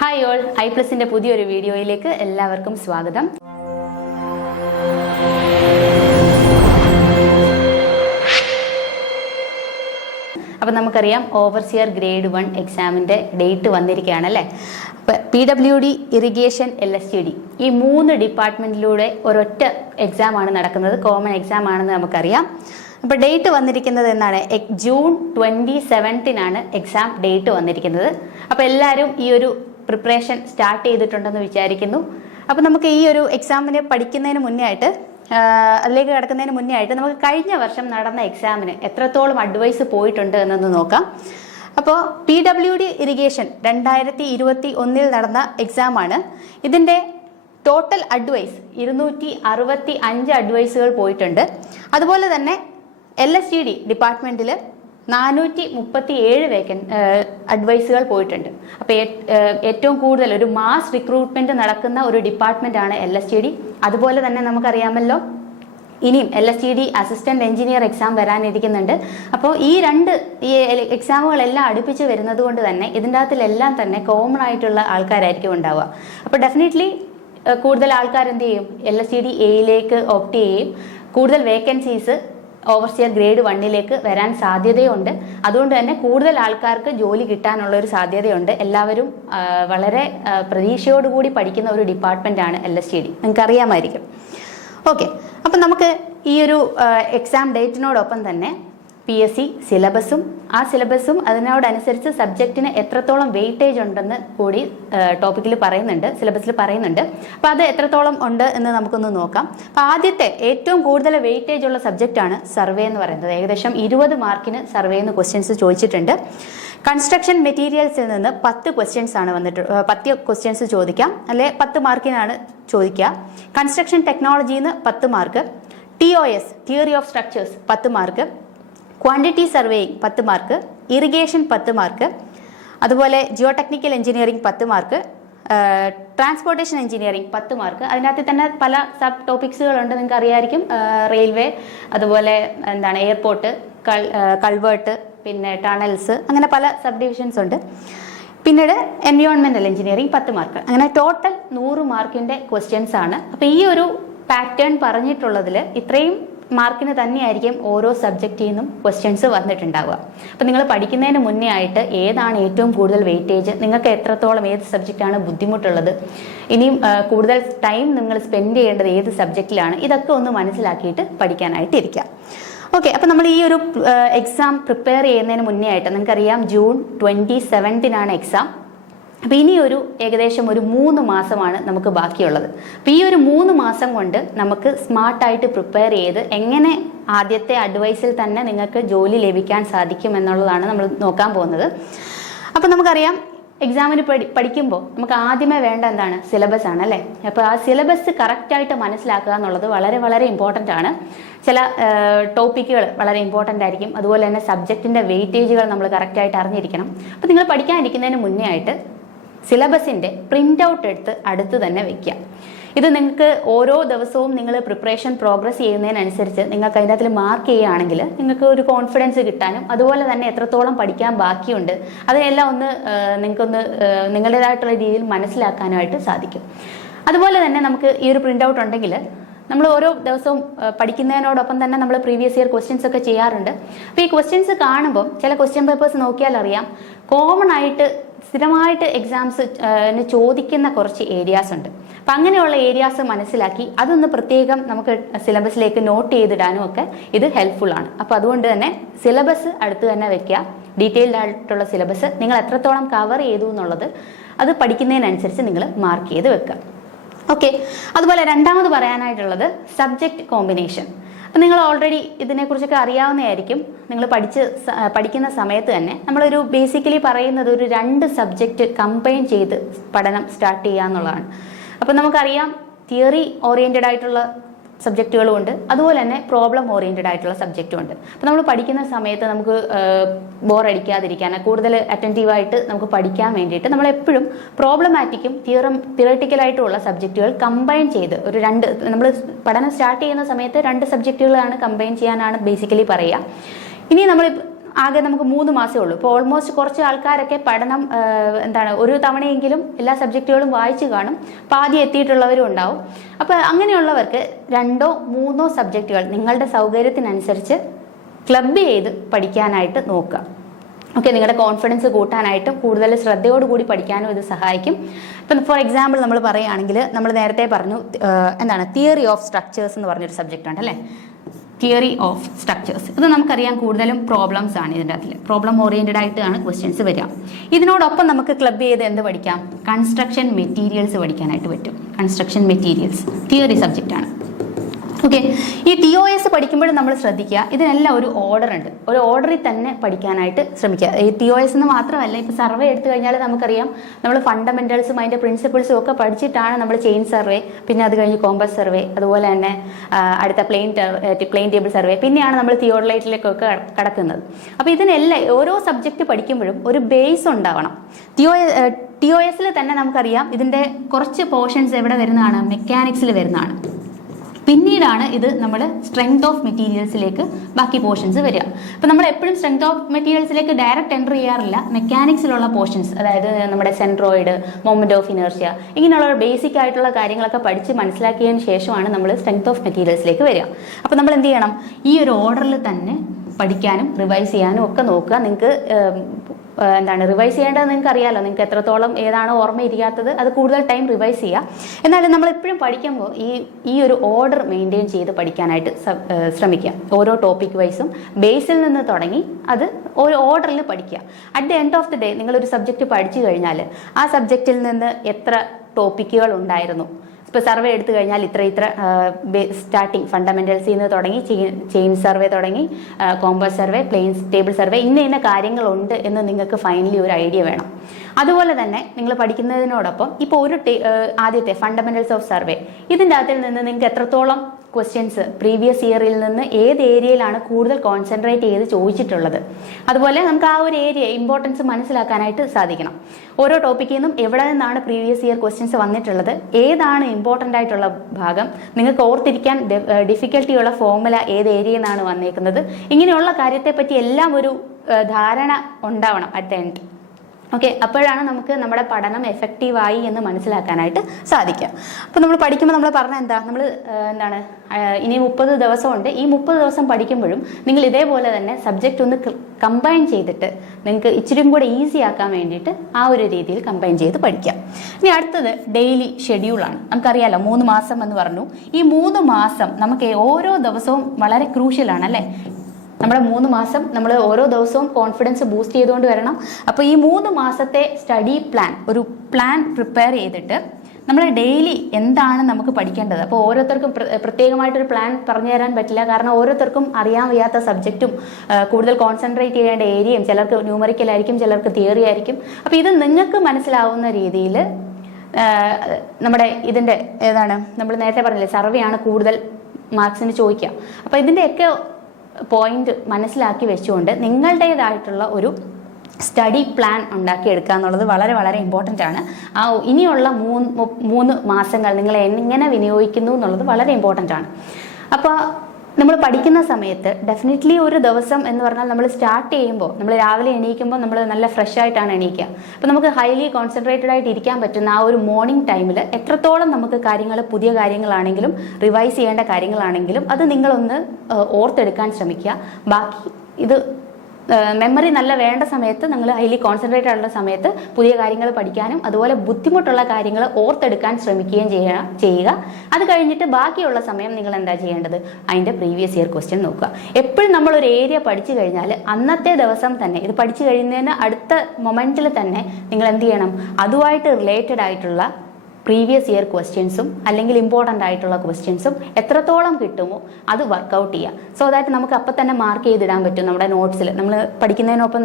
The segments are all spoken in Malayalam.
ഹായ് ഓൾ, ഐപ്ലസിന്റെ പുതിയൊരു വീഡിയോയിലേക്ക് എല്ലാവർക്കും സ്വാഗതം. അപ്പം നമുക്കറിയാം ഓവർസിയർ ഗ്രേഡ് 1 എക്സാമിൻ്റെ ഡേറ്റ് വന്നിരിക്കുകയാണ് അല്ലേ. PWD, ഇറിഗേഷൻ, LSTD ഈ 3 ഡിപ്പാർട്ട്മെൻറ്റിലൂടെ ഒരൊറ്റ എക്സാമാണ് നടക്കുന്നത്. കോമൺ എക്സാം ആണെന്ന് നമുക്കറിയാം. അപ്പോൾ ഡേറ്റ് വന്നിരിക്കുന്നത് എന്നാണ് ജൂൺ 27-നാണ് എക്സാം ഡേറ്റ് വന്നിരിക്കുന്നത്. അപ്പോൾ എല്ലാവരും ഈ ഒരു പ്രിപ്പറേഷൻ സ്റ്റാർട്ട് ചെയ്തിട്ടുണ്ടെന്ന് വിചാരിക്കുന്നു. അപ്പോൾ നമുക്ക് ഈ ഒരു എക്സാമിന് പഠിക്കുന്നതിന് മുന്നേ ആയിട്ട് അതിലേക്ക് കിടക്കുന്നതിന് മുന്നേ ആയിട്ട് നമുക്ക് കഴിഞ്ഞ വർഷം നടന്ന എക്സാമിന് എത്രത്തോളം അഡ്വൈസ് പോയിട്ടുണ്ട് എന്നൊന്ന് നോക്കാം. അപ്പോൾ PWD ഇറിഗേഷൻ 2021 നടന്ന എക്സാമാണ്. ഇതിൻ്റെ ടോട്ടൽ അഡ്വൈസ് 265 അഡ്വൈസുകൾ പോയിട്ടുണ്ട്. അതുപോലെ തന്നെ LSTD ഡിപ്പാർട്ട്മെൻറ്റിൽ 437 അഡ്വൈസുകൾ പോയിട്ടുണ്ട്. അപ്പോൾ ഏറ്റവും കൂടുതൽ ഒരു മാസ് റിക്രൂട്ട്മെന്റ് നടക്കുന്ന ഒരു ഡിപ്പാർട്ട്മെന്റാണ് LSTD. അതുപോലെ തന്നെ നമുക്കറിയാമല്ലോ ഇനിയും LSTD അസിസ്റ്റന്റ് എഞ്ചിനീയർ എക്സാം വരാനിരിക്കുന്നുണ്ട്. അപ്പോൾ ഈ എക്സാമുകളെല്ലാം അടുപ്പിച്ച് വരുന്നത് കൊണ്ട് തന്നെ ഇതിൻ്റെ അകത്തിലെല്ലാം തന്നെ കോമൺ ആയിട്ടുള്ള ആൾക്കാരായിരിക്കും ഉണ്ടാവുക. അപ്പോൾ ഡെഫിനറ്റ്ലി കൂടുതൽ ആൾക്കാർ എന്ത് ചെയ്യും, LSTD എയിലേക്ക് ഓപ്റ്റ് ചെയ്യും. കൂടുതൽ വേക്കൻസീസ് ഓവർസിയർ ഗ്രേഡ് 1 വരാൻ സാധ്യതയുണ്ട്. അതുകൊണ്ട് തന്നെ കൂടുതൽ ആൾക്കാർക്ക് ജോലി കിട്ടാനുള്ള ഒരു സാധ്യതയുണ്ട്. എല്ലാവരും വളരെ പ്രതീക്ഷയോടുകൂടി പഠിക്കുന്ന ഒരു ഡിപ്പാർട്ട്മെൻറ്റാണ് LSTD, നിങ്ങൾക്ക് അറിയാമായിരിക്കും. ഓക്കെ, അപ്പം നമുക്ക് ഈ ഒരു എക്സാം ഡേറ്റിനോടൊപ്പം തന്നെ PSC സിലബസും അതിനോടനുസരിച്ച് സബ്ജക്റ്റിന് എത്രത്തോളം വെയിറ്റേജ് ഉണ്ടെന്ന് കൂടി ടോപ്പിക്കിൽ പറയുന്നുണ്ട്, സിലബസിൽ പറയുന്നുണ്ട്. അപ്പോൾ അത് എത്രത്തോളം ഉണ്ട് എന്ന് നമുക്കൊന്ന് നോക്കാം. അപ്പോൾ ആദ്യത്തെ ഏറ്റവും കൂടുതൽ വെയിറ്റേജ് ഉള്ള സബ്ജക്റ്റാണ് സർവേ എന്ന് പറയുന്നത്. ഏകദേശം 20 മാർക്കിന് സർവേയിൽ നിന്ന് ക്വസ്റ്റ്യൻസ് ചോദിച്ചിട്ടുണ്ട്. കൺസ്ട്രക്ഷൻ മെറ്റീരിയൽസിൽ നിന്ന് 10 ക്വസ്റ്റ്യൻസ് ആണ് 10 ക്വസ്റ്റ്യൻസ് ചോദിക്കാം, അല്ലെ 10 മാർക്കിനാണ് ചോദിക്കുക. കൺസ്ട്രക്ഷൻ ടെക്നോളജിയിൽ നിന്ന് 10 mark, TOS theory of structures 10 mark, quantity surveying 10 mark, irrigation 10 mark, അതുപോലെ geotechnical engineering 10 mark, transportation engineering 10 mark. അതിനകത്ത് തന്നെ പല സബ് ടോപ്പിക്സുകളുണ്ട്, നിങ്ങൾക്ക് അറിയാമായിരിക്കും. റെയിൽവേ, അതുപോലെ എയർപോർട്ട്, കൾവേർട്ട്, പിന്നെ ടണൽസ്, അങ്ങനെ പല സബ് ഡിവിഷൻസ് ഉണ്ട്. പിന്നീട് എൻവയോൺമെന്റൽ എഞ്ചിനീയറിംഗ് 10 മാർക്ക്. അങ്ങനെ ടോട്ടൽ 100 മാർക്കിന്റെ ക്വസ്റ്റ്യൻസ് ആണ്. അപ്പോൾ ഈ ഒരു പാറ്റേൺ പറഞ്ഞിട്ടുള്ളതിൽ ഇത്രയും മാർക്കിന് തന്നെയായിരിക്കും ഓരോ സബ്ജക്റ്റിൽ നിന്നും ക്വസ്റ്റ്യൻസ് വന്നിട്ടുണ്ടാവുക. അപ്പം നിങ്ങൾ പഠിക്കുന്നതിന് മുന്നേ ആയിട്ട് ഏതാണ് ഏറ്റവും കൂടുതൽ വെയിറ്റേജ്, നിങ്ങൾക്ക് എത്രത്തോളം ഏത് സബ്ജക്റ്റാണ് ബുദ്ധിമുട്ടുള്ളത്, ഇനിയും കൂടുതൽ ടൈം നിങ്ങൾ സ്പെൻഡ് ചെയ്യേണ്ടത് ഏത് സബ്ജക്റ്റിലാണ്, ഇതൊക്കെ ഒന്ന് മനസ്സിലാക്കിയിട്ട് പഠിക്കാനായിട്ട് ഇരിക്കുക. ഓക്കെ, അപ്പം നമ്മൾ ഈ ഒരു എക്സാം പ്രിപ്പയർ ചെയ്യുന്നതിന് മുന്നേ ആയിട്ട് നിങ്ങൾക്കറിയാം ജൂൺ 27-നാണ് എക്സാം. അപ്പം ഇനി ഏകദേശം ഒരു 3 മാസമാണ് നമുക്ക് ബാക്കിയുള്ളത്. അപ്പം ഈ ഒരു 3 മാസം കൊണ്ട് നമുക്ക് സ്മാർട്ടായിട്ട് പ്രിപ്പയർ ചെയ്ത് എങ്ങനെ ആദ്യത്തെ അഡ്വൈസിൽ തന്നെ നിങ്ങൾക്ക് ജോലി ലഭിക്കാൻ സാധിക്കും എന്നുള്ളതാണ് നമ്മൾ നോക്കാൻ പോകുന്നത്. അപ്പം നമുക്കറിയാം എക്സാമിന് പഠിക്കുമ്പോൾ നമുക്ക് ആദ്യമേ വേണ്ട എന്താണ്, സിലബസ് ആണ് അല്ലേ. അപ്പോൾ ആ സിലബസ് കറക്റ്റായിട്ട് മനസ്സിലാക്കുക എന്നുള്ളത് വളരെ വളരെ ഇമ്പോർട്ടൻ്റ് ആണ്. ചില ടോപ്പിക്കുകൾ വളരെ ഇമ്പോർട്ടൻ്റ് ആയിരിക്കും. അതുപോലെ തന്നെ സബ്ജക്റ്റിൻ്റെ വെയിറ്റേജുകൾ നമ്മൾ കറക്റ്റായിട്ട് അറിഞ്ഞിരിക്കണം. അപ്പോൾ നിങ്ങൾ പഠിക്കാനിരിക്കുന്നതിന് മുന്നേ ആയിട്ട് സിലബസിൻ്റെ പ്രിൻ്റ് ഔട്ട് എടുത്ത് അടുത്ത് തന്നെ വയ്ക്കുക. ഇത് നിങ്ങൾക്ക് ഓരോ ദിവസവും നിങ്ങൾ പ്രിപ്പറേഷൻ പ്രോഗ്രസ് ചെയ്യുന്നതിനനുസരിച്ച് നിങ്ങൾക്ക് അതിൻ്റെ അകത്തിൽ മാർക്ക് ചെയ്യുകയാണെങ്കിൽ നിങ്ങൾക്ക് ഒരു കോൺഫിഡൻസ് കിട്ടാനും അതുപോലെ തന്നെ എത്രത്തോളം പഠിക്കാൻ ബാക്കിയുണ്ട് അതിനെല്ലാം നിങ്ങൾക്കൊന്ന് നിങ്ങളുടേതായിട്ടുള്ള രീതിയിൽ മനസ്സിലാക്കാനായിട്ട് സാധിക്കും. അതുപോലെ തന്നെ നമുക്ക് ഈ ഒരു പ്രിൻ്റ് ഔട്ട് ഉണ്ടെങ്കിൽ നമ്മൾ ഓരോ ദിവസവും പഠിക്കുന്നതിനോടൊപ്പം തന്നെ നമ്മൾ പ്രീവിയസ് ഇയർ ക്വസ്റ്റ്യൻസ് ഒക്കെ ചെയ്യാറുണ്ട്. അപ്പോൾ ഈ ക്വസ്റ്റ്യൻസ് കാണുമ്പോൾ ചില ക്വസ്റ്റ്യൻ പേപ്പേഴ്സ് നോക്കിയാൽ അറിയാം, കോമൺ ആയിട്ട് സ്ഥിരമായിട്ട് എക്സാംസ് ചോദിക്കുന്ന കുറച്ച് ഏരിയാസ് ഉണ്ട്. അപ്പം അങ്ങനെയുള്ള ഏരിയാസ് മനസ്സിലാക്കി അതൊന്ന് പ്രത്യേകം നമുക്ക് സിലബസിലേക്ക് നോട്ട് ചെയ്തിടാനും ഒക്കെ ഇത് ഹെൽപ്ഫുൾ ആണ്. അപ്പോൾ അതുകൊണ്ട് തന്നെ സിലബസ് അടുത്ത് തന്നെ വെക്കുക. ഡീറ്റെയിൽഡ് ആയിട്ടുള്ള സിലബസ് നിങ്ങൾ എത്രത്തോളം കവർ ചെയ്തു എന്നുള്ളത് അത് പഠിക്കുന്നതിനനുസരിച്ച് നിങ്ങൾ മാർക്ക് ചെയ്ത് വെക്കുക. ഓക്കെ, അതുപോലെ രണ്ടാമത് പറയാനായിട്ടുള്ളത് സബ്ജക്റ്റ് കോമ്പിനേഷൻ. അപ്പം നിങ്ങൾ ഓൾറെഡി ഇതിനെക്കുറിച്ചൊക്കെ അറിയാവുന്നതായിരിക്കും. നിങ്ങൾ പഠിക്കുന്ന സമയത്ത് തന്നെ നമ്മളൊരു ബേസിക്കലി പറയുന്നത് ഒരു 2 സബ്ജക്റ്റ് കമ്പൈൻ ചെയ്ത് പഠനം സ്റ്റാർട്ട് ചെയ്യുക എന്നുള്ളതാണ്. അപ്പം നമുക്കറിയാം തിയറി ഓറിയൻറ്റഡ് ആയിട്ടുള്ള സബ്ജക്റ്റുകളും ഉണ്ട്, അതുപോലെ തന്നെ പ്രോബ്ലം ഓറിയൻറ്റഡ് ആയിട്ടുള്ള സബ്ജക്റ്റും ഉണ്ട്. അപ്പോൾ നമ്മൾ പഠിക്കുന്ന സമയത്ത് നമുക്ക് ബോറടിക്കാതിരിക്കാൻ കൂടുതൽ അറ്റൻറ്റീവായിട്ട് നമുക്ക് പഠിക്കാൻ വേണ്ടിയിട്ട് നമ്മൾ എപ്പോഴും പ്രോബ്ലമാറ്റിക്കും തിയറട്ടിക്കലായിട്ടുള്ള സബ്ജക്റ്റുകൾ കമ്പൈൻ ചെയ്ത് നമ്മൾ പഠനം സ്റ്റാർട്ട് ചെയ്യുന്ന സമയത്ത് 2 സബ്ജക്റ്റുകളാണ് കമ്പൈൻ ചെയ്യാനാണ് ബേസിക്കലി പറയുക. ഇനി നമ്മൾ ആകെ നമുക്ക് 3 മാസമേ ഉള്ളൂ. ഇപ്പോൾ ഓൾമോസ്റ്റ് കുറച്ച് ആൾക്കാരൊക്കെ പഠനം ഒരു തവണയെങ്കിലും എല്ലാ സബ്ജക്റ്റുകളും വായിച്ചു കാണും, പാതി എത്തിയിട്ടുള്ളവരും ഉണ്ടാവും. അപ്പോൾ അങ്ങനെയുള്ളവർക്ക് 2 or 3 സബ്ജക്റ്റുകൾ നിങ്ങളുടെ സൗകര്യത്തിനനുസരിച്ച് ക്ലബ് ചെയ്ത് പഠിക്കാനായിട്ട് നോക്കുക. ഓക്കെ, നിങ്ങളുടെ കോൺഫിഡൻസ് കൂട്ടാനായിട്ടും കൂടുതൽ ശ്രദ്ധയോടുകൂടി പഠിക്കാനും ഇത് സഹായിക്കും. ഇപ്പം ഫോർ എക്സാമ്പിൾ നമ്മൾ പറയുകയാണെങ്കിൽ, നമ്മൾ നേരത്തെ പറഞ്ഞു തിയറി ഓഫ് സ്ട്രക്ചേഴ്സ് എന്ന് പറഞ്ഞൊരു സബ്ജക്റ്റ് ഉണ്ട് അല്ലേ, തിയറി ഓഫ് സ്ട്രക്ചേഴ്സ്. ഇത് നമുക്കറിയാം കൂടുതലും പ്രോബ്ലംസ് ആണ് ഇതിൻ്റെ അതിൽ, പ്രോബ്ലം ഓറിയൻറ്റഡ് ആയിട്ടാണ് ക്വസ്റ്റ്യൻസ് വരിക. ഇതിനോടൊപ്പം നമുക്ക് ക്ലബ് ചെയ്ത് എന്ത് പഠിക്കാം, കൺസ്ട്രക്ഷൻ മെറ്റീരിയൽസ് പഠിക്കാനായിട്ട് പറ്റും. കൺസ്ട്രക്ഷൻ മെറ്റീരിയൽസ് തിയറി സബ്ജക്റ്റ് ആണ്. ഓക്കെ, ഈ TOS പഠിക്കുമ്പോഴും നമ്മൾ ശ്രദ്ധിക്കുക, ഇതിനെല്ലാം ഒരു ഓർഡർ ഉണ്ട്. ഒരു ഓർഡറിൽ തന്നെ പഠിക്കാനായിട്ട് ശ്രമിക്കുക. ഈ TOS എന്ന് മാത്രമല്ല, ഇപ്പോൾ സർവേ എടുത്തു കഴിഞ്ഞാൽ നമുക്കറിയാം നമ്മൾ ഫണ്ടമെന്റൽസും അതിൻ്റെ പ്രിൻസിപ്പിൾസും ഒക്കെ പഠിച്ചിട്ടാണ് നമ്മൾ ചെയിൻ സർവേ, പിന്നെ അത് കഴിഞ്ഞ് കോമ്പസ് സർവേ, അതുപോലെ തന്നെ അടുത്ത പ്ലെയിൻ ടേബിൾ സർവേ, പിന്നെയാണ് നമ്മൾ തിയോഡലൈറ്റിലേക്കൊക്കെ കടക്കുന്നത്. അപ്പോൾ ഇതിനെല്ലാം ഓരോ സബ്ജക്റ്റ് പഠിക്കുമ്പോഴും ഒരു ബേസ് ഉണ്ടാവണം. TOS തന്നെ നമുക്കറിയാം ഇതിൻ്റെ കുറച്ച് പോർഷൻസ് എവിടെ വരുന്നതാണ്, മെക്കാനിക്സിൽ വരുന്നതാണ്. പിന്നീടാണ് ഇത് നമ്മൾ സ്ട്രെങ്ത് ഓഫ് മെറ്റീരിയൽസിലേക്ക് ബാക്കി പോർഷൻസ് വരിക. അപ്പോൾ നമ്മൾ എപ്പോഴും സ്ട്രെങ്ത് ഓഫ് മെറ്റീരിയൽസിലേക്ക് ഡയറക്റ്റ് എൻ്റർ ചെയ്യാറില്ല. മെക്കാനിക്സിലുള്ള പോർഷൻസ്, അതായത് നമ്മുടെ സെൻട്രോയിഡ്, മൊമെന്റ് ഓഫ് ഇനേർഷ്യ, ഇങ്ങനെയുള്ള ബേസിക് ആയിട്ടുള്ള കാര്യങ്ങളൊക്കെ പഠിച്ച് മനസ്സിലാക്കിയതിന് ശേഷമാണ് നമ്മൾ സ്ട്രെങ്ത് ഓഫ് മെറ്റീരിയൽസിലേക്ക് വരിക. അപ്പോൾ നമ്മൾ എന്ത് ചെയ്യണം, ഈ ഒരു ഓർഡറിൽ തന്നെ പഠിക്കാനും റിവൈസ് ചെയ്യാനും ഒക്കെ നോക്കുക. നിങ്ങൾക്ക് റിവൈസ് ചെയ്യേണ്ടത് നിങ്ങൾക്ക് അറിയാമല്ലോ, നിങ്ങൾക്ക് എത്രത്തോളം ഏതാണ് ഓർമ്മയിരിക്കാത്തത്, അത് കൂടുതൽ ടൈം റിവൈസ് ചെയ്യുക. എന്നാലും നമ്മളെപ്പോഴും പഠിക്കുമ്പോൾ ഈ ഒരു ഓർഡർ മെയിൻറ്റെയിൻ ചെയ്ത് പഠിക്കാനായിട്ട് ശ്രമിക്കുക. ഓരോ ടോപ്പിക് വൈസും ബേസിൽ നിന്ന് തുടങ്ങി അത് ഒരു ഓർഡറിൽ പഠിക്കുക. At the end of the day നിങ്ങളൊരു സബ്ജക്റ്റ് പഠിച്ചു കഴിഞ്ഞാൽ ആ സബ്ജക്റ്റിൽ നിന്ന് എത്ര ടോപ്പിക്കുകൾ ഉണ്ടായിരുന്നു, ഇപ്പോൾ സർവേ എടുത്തു കഴിഞ്ഞാൽ ഇത്ര സ്റ്റാർട്ടിങ് ഫണ്ടമെന്റൽസിൽ നിന്ന് തുടങ്ങി ചെയിൻ സർവേ തുടങ്ങി compass survey, plane table survey, ഇന്ന കാര്യങ്ങളുണ്ട് എന്ന് നിങ്ങൾക്ക് ഫൈനലി ഒരു ഐഡിയ വേണം. അതുപോലെ തന്നെ നിങ്ങൾ പഠിക്കുന്നതിനോടൊപ്പം ഇപ്പോൾ ആദ്യത്തെ ഫണ്ടമെന്റൽസ് ഓഫ് സർവേ, ഇതിൻ്റെ അകത്തിൽ നിന്ന് നിങ്ങൾക്ക് എത്രത്തോളം ക്വസ്റ്റ്യൻസ് പ്രീവിയസ് ഇയറിൽ നിന്ന് ഏത് ഏരിയയിലാണ് കൂടുതൽ കോൺസെൻട്രേറ്റ് ചെയ്ത് ചോദിച്ചിട്ടുള്ളത്, അതുപോലെ നമുക്ക് ആ ഒരു ഏരിയ ഇമ്പോർട്ടൻസ് മനസ്സിലാക്കാനായിട്ട് സാധിക്കണം. ഓരോ ടോപ്പിക്കിൽ നിന്നും എവിടെ നിന്നാണ് പ്രീവിയസ് ഇയർ ക്വസ്റ്റ്യൻസ് വന്നിട്ടുള്ളത്, ഏതാണ് ഇമ്പോർട്ടൻ്റ് ആയിട്ടുള്ള ഭാഗം, നിങ്ങൾക്ക് ഓർത്തിരിക്കാൻ ഡിഫിക്കൽട്ടിയുള്ള ഫോർമുല ഏത് ഏരിയയിൽ നിന്നാണ് വന്നേക്കുന്നത്, ഇങ്ങനെയുള്ള കാര്യത്തെപ്പറ്റി എല്ലാം ഒരു ധാരണ ഉണ്ടാവണം അറ്റ് ദ എൻഡ്. ഓക്കെ, അപ്പോഴാണ് നമുക്ക് നമ്മുടെ പഠനം എഫക്റ്റീവായി എന്ന് മനസ്സിലാക്കാനായിട്ട് സാധിക്കുക. അപ്പോൾ നമ്മൾ പഠിക്കുമ്പോൾ നമ്മൾ പറഞ്ഞ നമ്മൾ ഇനി 30 ദിവസമുണ്ട്. ഈ 30 ദിവസം പഠിക്കുമ്പോഴും നിങ്ങൾ ഇതേപോലെ തന്നെ സബ്ജക്റ്റ് ഒന്ന് കമ്പൈൻ ചെയ്തിട്ട് നിങ്ങൾക്ക് ഇച്ചിരി കൂടെ ഈസി ആക്കാൻ വേണ്ടിയിട്ട് ആ ഒരു രീതിയിൽ കമ്പൈൻ ചെയ്ത് പഠിക്കാം. ഇനി അടുത്തത് ഡെയിലി ഷെഡ്യൂളാണ്. നമുക്കറിയാലോ 3 മാസം എന്ന് പറഞ്ഞു. ഈ 3 മാസം നമുക്ക് ഓരോ ദിവസവും വളരെ ക്രൂഷ്യലാണ് അല്ലേ. നമ്മുടെ 3 മാസം നമ്മൾ ഓരോ ദിവസവും കോൺഫിഡൻസ് ബൂസ്റ്റ് ചെയ്തുകൊണ്ട് വരണം. അപ്പോൾ ഈ 3 മാസത്തെ സ്റ്റഡി പ്ലാൻ, ഒരു പ്ലാൻ പ്രിപ്പയർ ചെയ്തിട്ട് നമ്മൾ ഡെയിലി എന്താണ് നമുക്ക് പഠിക്കേണ്ടത്. അപ്പോൾ ഓരോരുത്തർക്കും പ്രത്യേകമായിട്ടൊരു പ്ലാൻ പറഞ്ഞു തരാൻ പറ്റില്ല, കാരണം ഓരോരുത്തർക്കും അറിയാൻ വയ്യാത്ത സബ്ജക്റ്റും കൂടുതൽ കോൺസെൻട്രേറ്റ് ചെയ്യേണ്ട ഏരിയയും, ചിലർക്ക് ന്യൂമറിക്കൽ ആയിരിക്കും, ചിലർക്ക് തിയറി ആയിരിക്കും. അപ്പോൾ ഇത് നിങ്ങൾക്ക് മനസ്സിലാവുന്ന രീതിയിൽ നമ്മുടെ ഇതിൻ്റെ നമ്മൾ നേരത്തെ പറഞ്ഞില്ലേ, സർവേ ആണ് കൂടുതൽ മാർക്സിന് ചോദിക്കുക. അപ്പോൾ ഇതിൻ്റെയൊക്കെ പോയിന്റ് മനസ്സിലാക്കി വെച്ചുകൊണ്ട് നിങ്ങളുടേതായിട്ടുള്ള ഒരു സ്റ്റഡി പ്ലാൻ ഉണ്ടാക്കിയെടുക്കുക എന്നുള്ളത് വളരെ വളരെ ഇമ്പോർട്ടൻ്റ് ആണ്. ആ ഇനിയുള്ള 3 മാസങ്ങൾ നിങ്ങൾ എങ്ങനെ വിനിയോഗിക്കുന്നു എന്നുള്ളത് വളരെ ഇമ്പോർട്ടൻ്റ് ആണ്. അപ്പോൾ നമ്മൾ പഠിക്കുന്ന സമയത്ത് ഡെഫിനറ്റ്ലി ഒരു ദിവസം എന്ന് പറഞ്ഞാൽ നമ്മൾ സ്റ്റാർട്ട് ചെയ്യുമ്പോൾ, നമ്മൾ രാവിലെ എണീക്കുമ്പോൾ നമ്മൾ നല്ല ഫ്രഷ് ആയിട്ടാണ് എണീക്കുക. അപ്പോൾ നമുക്ക് ഹൈലി കോൺസെൻട്രേറ്റഡ് ആയിട്ട് ഇരിക്കാൻ പറ്റുന്ന ആ ഒരു മോർണിംഗ് ടൈമിൽ എത്രത്തോളം നമുക്ക് കാര്യങ്ങൾ, പുതിയ കാര്യങ്ങളാണെങ്കിലും റിവൈസ് ചെയ്യേണ്ട കാര്യങ്ങളാണെങ്കിലും അത് നിങ്ങളൊന്ന് ഓർത്തെടുക്കാൻ ശ്രമിക്കുക. ബാക്കി ഇത് മെമ്മറി നല്ല വേണ്ട സമയത്ത് നിങ്ങൾ ഹൈലി കോൺസെൻട്രേറ്റഡ് ആയിട്ടുള്ള സമയത്ത് പുതിയ കാര്യങ്ങൾ പഠിക്കാനും അതുപോലെ ബുദ്ധിമുട്ടുള്ള കാര്യങ്ങൾ ഓർത്തെടുക്കാൻ ശ്രമിക്കുകയും ചെയ്യുക. അത് കഴിഞ്ഞിട്ട് ബാക്കിയുള്ള സമയം നിങ്ങൾ എന്താ ചെയ്യേണ്ടത്, അതിൻ്റെ പ്രീവിയസ് ഇയർ ക്വസ്റ്റ്യൻ നോക്കുക. എപ്പോഴും നമ്മളൊരു ഏരിയ പഠിച്ചു കഴിഞ്ഞാൽ അന്നത്തെ ദിവസം തന്നെ, ഇത് പഠിച്ചു കഴിയുന്നതിന് അടുത്ത മൊമെൻറ്റിൽ തന്നെ നിങ്ങൾ എന്ത് ചെയ്യണം, അതുമായിട്ട് റിലേറ്റഡ് ആയിട്ടുള്ള പ്രീവിയസ് ഇയർ ക്വസ്റ്റ്യൻസും അല്ലെങ്കിൽ ഇമ്പോർട്ടൻ്റ് ആയിട്ടുള്ള ക്വസ്റ്റ്യൻസും എത്രത്തോളം കിട്ടുമോ അത് വർക്കൗട്ട് ചെയ്യുക. സോ ദാറ്റ് നമുക്ക് അപ്പം തന്നെ മാർക്ക് ചെയ്തിടാൻ പറ്റും നമ്മുടെ നോട്ട്സിൽ. നമ്മൾ പഠിക്കുന്നതിനൊപ്പം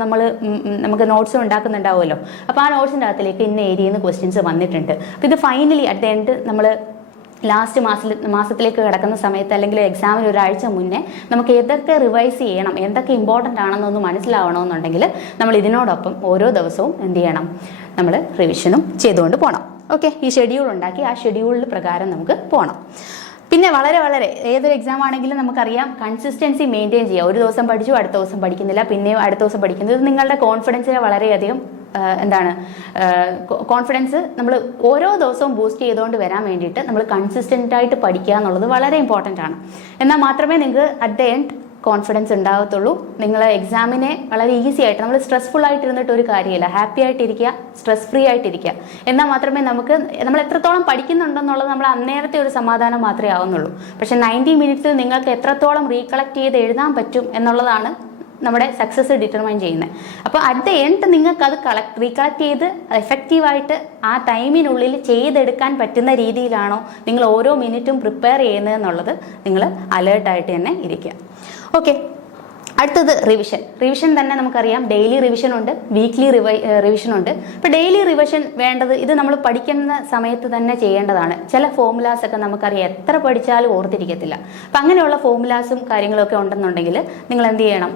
നമുക്ക് നോട്ട്സ് ഉണ്ടാക്കുന്നുണ്ടാവുമല്ലോ. അപ്പോൾ ആ നോട്ട്സിൻ്റെ അകത്തിലേക്ക് ഇന്ന ഏരിയയിൽ നിന്ന് ക്വസ്റ്റ്യൻസ് വന്നിട്ടുണ്ട്. അപ്പോൾ ഇത് ഫൈനലി അറ്റ് ദ എൻഡ് നമ്മൾ ലാസ്റ്റ് മാസത്തിലേക്ക് കിടക്കുന്ന സമയത്ത് അല്ലെങ്കിൽ എക്സാമിന് ഒരാഴ്ച മുന്നേ നമുക്ക് ഏതൊക്കെ റിവൈസ് ചെയ്യണം, എന്തൊക്കെ ഇമ്പോർട്ടൻ്റ് ആണെന്നൊന്ന് മനസ്സിലാവണമെന്നുണ്ടെങ്കിൽ നമ്മൾ ഇതിനോടൊപ്പം ഓരോ ദിവസവും എന്ത് ചെയ്യണം, നമ്മൾ റിവിഷനും ചെയ്തുകൊണ്ട് പോകണം. ഓക്കെ, ഈ ഷെഡ്യൂൾ ഉണ്ടാക്കി ആ ഷെഡ്യൂളിൽ പ്രകാരം നമുക്ക് പോകണം. പിന്നെ വളരെ ഏതൊരു എക്സാം ആണെങ്കിലും നമുക്കറിയാം കൺസിസ്റ്റൻസി മെയിൻറ്റെയിൻ ചെയ്യുക. ഒരു ദിവസം പഠിച്ചു, അടുത്ത ദിവസം പഠിക്കുന്നില്ല, പിന്നെയും അടുത്ത ദിവസം പഠിക്കുന്നത്. ഇത് നിങ്ങളുടെ കോൺഫിഡൻസിനെ വളരെയധികം കോൺഫിഡൻസ് നമ്മൾ ഓരോ ദിവസവും ബൂസ്റ്റ് ചെയ്തുകൊണ്ട് വരാൻ വേണ്ടിയിട്ട് നമ്മൾ കൺസിസ്റ്റൻ്റ് ആയിട്ട് പഠിക്കുക എന്നുള്ളത് വളരെ ഇമ്പോർട്ടൻ്റ് ആണ്. എന്നാൽ മാത്രമേ നിങ്ങൾക്ക് അറ്റ് ദ എൻഡ് കോൺഫിഡൻസ് ഉണ്ടാകത്തുള്ളൂ. നിങ്ങൾ എക്സാമിനെ വളരെ ഈസി ആയിട്ട്, നമ്മൾ സ്ട്രെസ്ഫുൾ ആയിട്ടിരുന്നിട്ട് ഒരു കാര്യമില്ല, ഹാപ്പി ആയിട്ടിരിക്കുക, സ്ട്രെസ് ഫ്രീ ആയിട്ടിരിക്കുക. എന്നാൽ മാത്രമേ നമ്മൾ എത്രത്തോളം പഠിക്കുന്നുണ്ടെന്നുള്ളത് നമ്മൾ അന്നേരത്തെ ഒരു സമാധാനം മാത്രമേ ആവുന്നുള്ളൂ. പക്ഷേ 90 മിനിറ്റ്സിൽ നിങ്ങൾക്ക് എത്രത്തോളം റീകളക്ട് ചെയ്ത് എഴുതാൻ പറ്റും എന്നുള്ളതാണ് നമ്മുടെ സക്സസ് ഡിറ്റർമൈൻ ചെയ്യുന്നത്. അപ്പോൾ അറ്റ് ദ എൻഡ് നിങ്ങൾക്ക് അത് റീകളക്ട് ചെയ്ത് എഫക്റ്റീവായിട്ട് ആ ടൈമിനുള്ളിൽ ചെയ്തെടുക്കാൻ പറ്റുന്ന രീതിയിലാണോ നിങ്ങൾ ഓരോ മിനിറ്റും പ്രിപ്പയർ ചെയ്യുന്നത് എന്നുള്ളത് നിങ്ങൾ അലേർട്ടായിട്ട് തന്നെ ഇരിക്കുക. ഓക്കെ, അടുത്തത് റിവിഷൻ തന്നെ നമുക്കറിയാം. ഡെയിലി റിവിഷൻ ഉണ്ട്, വീക്ക്ലി റിവിഷൻ ഉണ്ട്. ഇപ്പോൾ ഡെയിലി റിവിഷൻ വേണ്ടത് ഇത് നമ്മൾ പഠിക്കുന്ന സമയത്ത് തന്നെ ചെയ്യേണ്ടതാണ്. ചില ഫോർമുലാസ് ഒക്കെ നമുക്കറിയാം എത്ര പഠിച്ചാലും ഓർത്തിരിക്കത്തില്ല. അപ്പം അങ്ങനെയുള്ള ഫോർമുലാസും കാര്യങ്ങളൊക്കെ ഉണ്ടെന്നുണ്ടെങ്കിൽ നിങ്ങൾ എന്ത് ചെയ്യണം,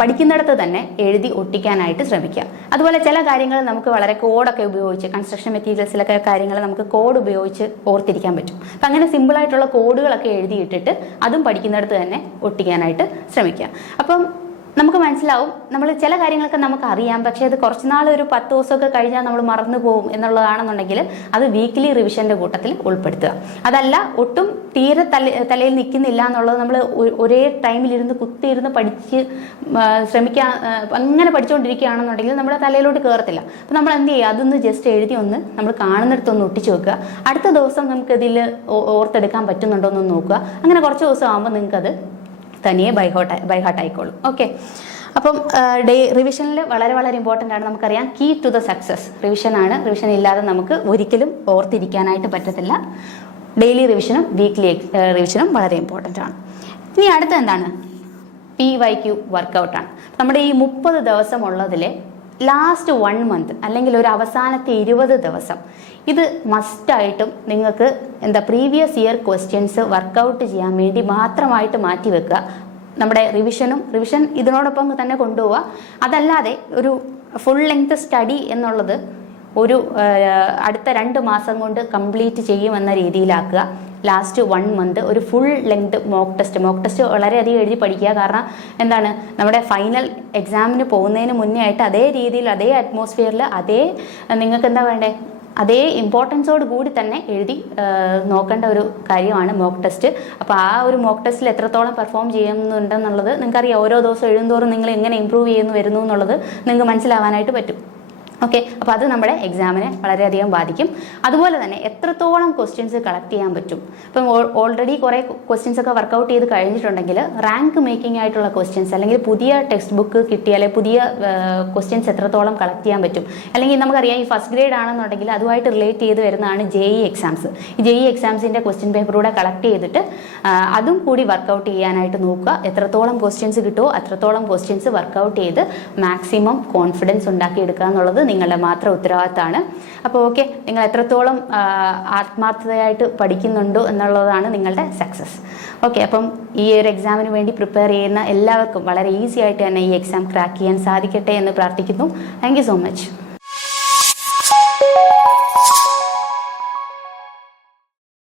പഠിക്കുന്നിടത്ത് തന്നെ എഴുതി ഒട്ടിക്കാനായിട്ട് ശ്രമിക്കുക. അതുപോലെ ചില കാര്യങ്ങൾ നമുക്ക് വളരെ കോഡൊക്കെ ഉപയോഗിച്ച്, കൺസ്ട്രക്ഷൻ മെറ്റീരിയൽസിലൊക്കെ കാര്യങ്ങൾ നമുക്ക് കോഡ് ഉപയോഗിച്ച് ഓർത്തിരിക്കാൻ പറ്റും. അപ്പം അങ്ങനെ സിമ്പിളായിട്ടുള്ള കോഡുകളൊക്കെ എഴുതിയിട്ടിട്ട് അതും പഠിക്കുന്നിടത്ത് തന്നെ ഒട്ടിക്കാനായിട്ട് ശ്രമിക്കുക. അപ്പം നമുക്ക് മനസ്സിലാവും നമ്മൾ ചില കാര്യങ്ങളൊക്കെ നമുക്ക് അറിയാം, പക്ഷേ അത് കുറച്ച് നാൾ ഒരു 10 ദിവസമൊക്കെ കഴിഞ്ഞാൽ നമ്മൾ മറന്നു പോകും എന്നുള്ളതാണെന്നുണ്ടെങ്കിൽ അത് വീക്ക്ലി റിവിഷൻ്റെ കൂട്ടത്തിൽ ഉൾപ്പെടുത്തുക. അതല്ല ഒട്ടും തീരെ തലയിൽ നിൽക്കുന്നില്ല എന്നുള്ളത് നമ്മൾ ഒരേ ടൈമിലിരുന്ന് കുത്തിയിരുന്ന് പഠിച്ച് ശ്രമിക്കാൻ അങ്ങനെ പഠിച്ചുകൊണ്ടിരിക്കുകയാണെന്നുണ്ടെങ്കിൽ നമ്മുടെ തലയിലോട്ട് കയറത്തില്ല. അപ്പം നമ്മൾ എന്ത് ചെയ്യുക, അതൊന്ന് ജസ്റ്റ് എഴുതി ഒന്ന് നമ്മൾ കാണുന്നിടത്തൊന്ന് ഒട്ടിച്ച് വെക്കുക. അടുത്ത ദിവസം നമുക്ക് ഇതിൽ ഓർത്തെടുക്കാൻ പറ്റുന്നുണ്ടോ എന്ന് നോക്കുക. അങ്ങനെ കുറച്ച് ദിവസം ആകുമ്പോൾ നിങ്ങൾക്കത് തനിയെ ബൈഹാർട്ട് ആയിക്കോളും. ഓക്കെ, അപ്പം റിവിഷനിൽ വളരെ ഇമ്പോർട്ടൻ്റ് ആണ്. നമുക്കറിയാം കീ ടു ദ സക്സസ് റിവിഷനാണ്. റിവിഷൻ ഇല്ലാതെ നമുക്ക് ഒരിക്കലും ഓർത്തിരിക്കാനായിട്ട് പറ്റത്തില്ല. ഡെയിലി റിവിഷനും വീക്ക്ലി റിവിഷനും വളരെ ഇമ്പോർട്ടൻ്റ് ആണ്. ഇനി അടുത്ത എന്താണ്, PYQ വർക്കൗട്ടാണ്. നമ്മുടെ ഈ 30 ദിവസം ഉള്ളതിലെ ലാസ്റ്റ് 1 മന്ത് അല്ലെങ്കിൽ ഒരു അവസാനത്തെ 20 ദിവസം ഇത് മസ്റ്റായിട്ടും നിങ്ങൾക്ക് പ്രീവിയസ് ഇയർ ക്വസ്റ്റ്യൻസ് വർക്കൗട്ട് ചെയ്യാൻ വേണ്ടി മാത്രമായിട്ട് മാറ്റി വെക്കുക. നമ്മുടെ റിവിഷൻ ഇതിനോടൊപ്പം തന്നെ കൊണ്ടുപോവുക. അതല്ലാതെ ഒരു ഫുൾ ലെങ്ത് സ്റ്റഡി എന്നുള്ളത് ഒരു അടുത്ത 2 മാസം കൊണ്ട് കംപ്ലീറ്റ് ചെയ്യുമെന്ന രീതിയിലാക്കുക. ലാസ്റ്റ് 1 മന്ത് ഒരു ഫുൾ ലെങ്ത് മോക്ക് ടെസ്റ്റ് വളരെയധികം എഴുതി പഠിക്കുക. കാരണം നമ്മുടെ ഫൈനൽ എക്സാമിന് പോകുന്നതിന് മുന്നേ ആയിട്ട് അതേ രീതിയിൽ, അതേ അറ്റ്മോസ്ഫിയറിൽ, നിങ്ങൾക്ക് വേണ്ടേ, അതേ ഇമ്പോർട്ടൻസോട് കൂടി തന്നെ എഴുതി നോക്കേണ്ട ഒരു കാര്യമാണ് മോക്ക് ടെസ്റ്റ്. അപ്പോൾ ആ ഒരു മോക്ക് ടെസ്റ്റിൽ എത്രത്തോളം പെർഫോം ചെയ്യുന്നുണ്ടെന്നുള്ളത് നിങ്ങൾക്കറിയാം. ഓരോ ദിവസം എഴുതുന്തോറും നിങ്ങൾ എങ്ങനെ ഇമ്പ്രൂവ് വരുന്നു എന്നുള്ളത് നിങ്ങൾക്ക് മനസ്സിലാവാനായിട്ട് പറ്റും. ഓക്കെ, അപ്പോൾ അത് നമ്മുടെ എക്സാമിനെ വളരെയധികം ബാധിക്കും. അതുപോലെ തന്നെ എത്രത്തോളം ക്വസ്റ്റ്യൻസ് കളക്ട് ചെയ്യാൻ പറ്റും. ഇപ്പം ഓൾറെഡി കുറേ ക്വസ്റ്റ്യൻസ് ഒക്കെ വർക്കൗട്ട് ചെയ്ത് കഴിഞ്ഞിട്ടുണ്ടെങ്കിൽ റാങ്ക് മേക്കിംഗ് ആയിട്ടുള്ള ക്വസ്റ്റ്യൻസ് അല്ലെങ്കിൽ പുതിയ ടെക്സ്റ്റ് ബുക്ക് കിട്ടിയാൽ പുതിയ ക്വസ്റ്റ്യൻസ് എത്രത്തോളം കളക്ട് ചെയ്യാൻ പറ്റും. അല്ലെങ്കിൽ നമുക്കറിയാം ഈ ഫസ്റ്റ് ഗ്രേഡ് ആണെന്നുണ്ടെങ്കിൽ അതുമായിട്ട് റിലേറ്റ് ചെയ്ത് വരുന്നതാണ് JEE എക്സാംസ്. ഈ JEE എക്സാംസിൻ്റെ ക്വസ്റ്റ്യൻ പേപ്പറൂടെ കളക്ട് ചെയ്തിട്ട് അതും കൂടി വർക്കൗട്ട് ചെയ്യാനായിട്ട് നോക്കുക. എത്രത്തോളം ക്വസ്റ്റ്യൻസ് കിട്ടുമോ അത്രത്തോളം ക്വസ്റ്റ്യൻസ് വർക്കൗട്ട് ചെയ്ത് മാക്സിമം കോൺഫിഡൻസ് ഉണ്ടാക്കിയെടുക്കുക എന്നുള്ളത് നിങ്ങളുടെ മാത്രം ഉത്തരവാദിത്തമാണ്. അപ്പോൾ ഓക്കെ, നിങ്ങൾ എത്രത്തോളം ആത്മാർത്ഥതയായിട്ട് പഠിക്കുന്നുണ്ടോ എന്നുള്ളതാണ് നിങ്ങളുടെ സക്സസ്. ഓക്കെ, അപ്പം ഈ ഒരു എക്സാമിന് വേണ്ടി പ്രിപ്പയർ ചെയ്യുന്ന എല്ലാവർക്കും വളരെ ഈസി ആയിട്ട് തന്നെ ഈ എക്സാം ക്രാക്ക് ചെയ്യാൻ സാധിക്കട്ടെ എന്ന് പ്രാർത്ഥിക്കുന്നു. Thank you so much.